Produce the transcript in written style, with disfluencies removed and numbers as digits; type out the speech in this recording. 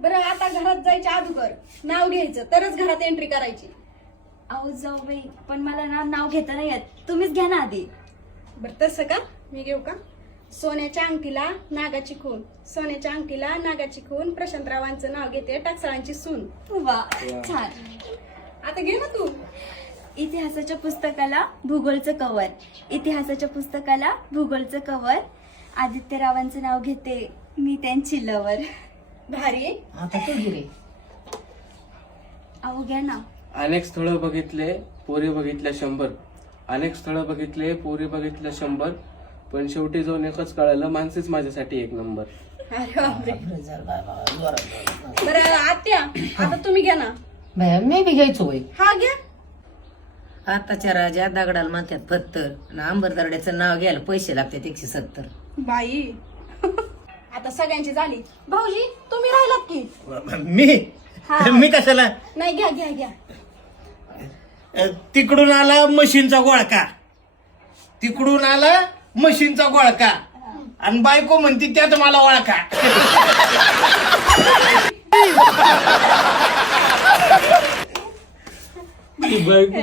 बरं आता घरात जायच्या अगोदर नाव घ्यायचं तरच घरात एंट्री करायची. अहो जाऊ बाई, पण मला ना नाव घेता नाही येत, तुम्हीच घ्या ना आधी. बरं तसं का, मी घेऊ का? सोन्याच्या अंगठीला नागाची खून, सोन्याच्या अंगठीला नागाची खून, प्रशांतरावांचं नाव घेते टाकसाळांची सून. वा छान. आता घे ना तू. इतिहासाच्या पुस्तकाला भूगोलचं कवर, इतिहासाच्या पुस्तकाला भूगोलचं कवर, आदित्यरावांचं नाव घेते मी त्यांची लवर. भारी. आता तू घे रे. अहो घ्या ना. अनेक स्थळं बघितले, पोरी बघितल्या 100. अनेक स्थळं बघितले, पोरी बघितल्या 100. पण शेवटी जाऊन एकच कळालं, माणसेच माझ्यासाठी एक नंबर. अरे बापरे. बरं झालं बाबा, जोरात. बरं आत्या आता तुम्ही घ्या ना. बाया, मी बी घ्यायचो बाई. हा घ्या. आताच्या राजा दगडाला म्हणतात पत्तर आणि आंबरदरड्याचं नाव घ्यायला पैसे लागतात 170. बाई आता सगळ्यांची झाली. भाऊजी तुम्ही राहिलात की? मी हा. मी कशाला? नाही घ्या घ्या घ्या. तिकडून आला मशीनचा गोळका, तिकडून आला मशीनचा गोळका आणि बायको म्हणती त्यात मला ओळखा. ती बायको